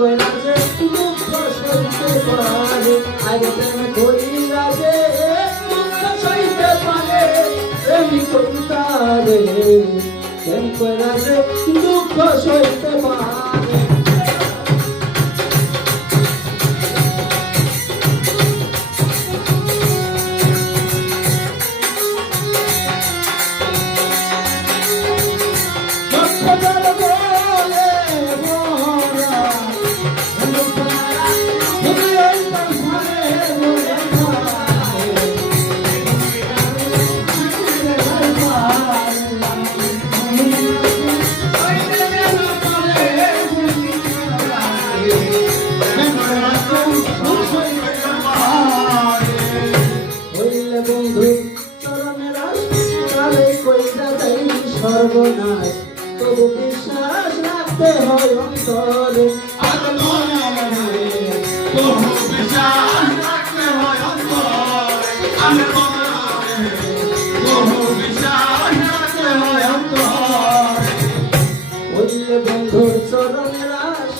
কইরা যে দুঃখ সইতে পারে আরে প্রেম কইরা যে দুঃখ সইতে পারে প্রেমিক কইতারে প্রেম কইরা যে দুঃখ সইতে পারে সর্বনাশ তবু বিশ্বাস রাখতে হয় অন্তরে তবু বিশ্বাস রাখতে হয় অন্তরে তবু বিশ্বাস রাখতে হয় অন্তরে বললে বন্ধুর চরণে রাস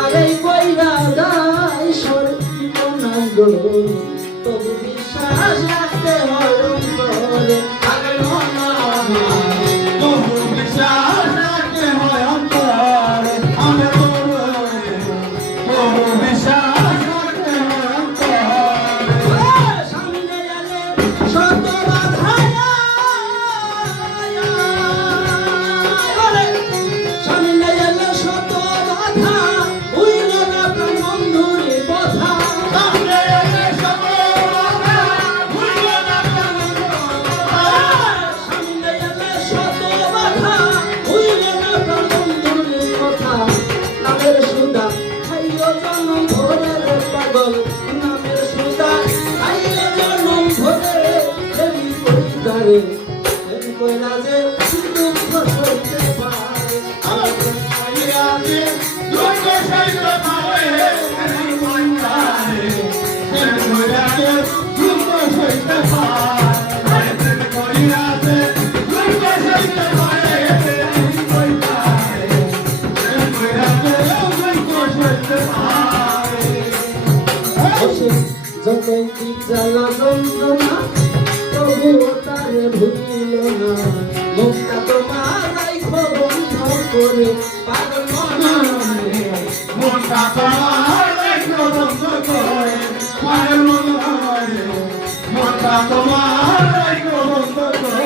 আরে কইরা দাই সর্বনা গো তবু বিশ্বাস রাখতে হয় অন্তরে যতই দিক জ্বালা যন্ত্রণা তবুও তারে ভুলিল না মুখটা তোমার রাইখো বন্ধ করে পাগল মনে মনটা তোমার রাইখো বন্ধ করে পাগল মনে মনটা তোমার রাইখো বন্ধ করে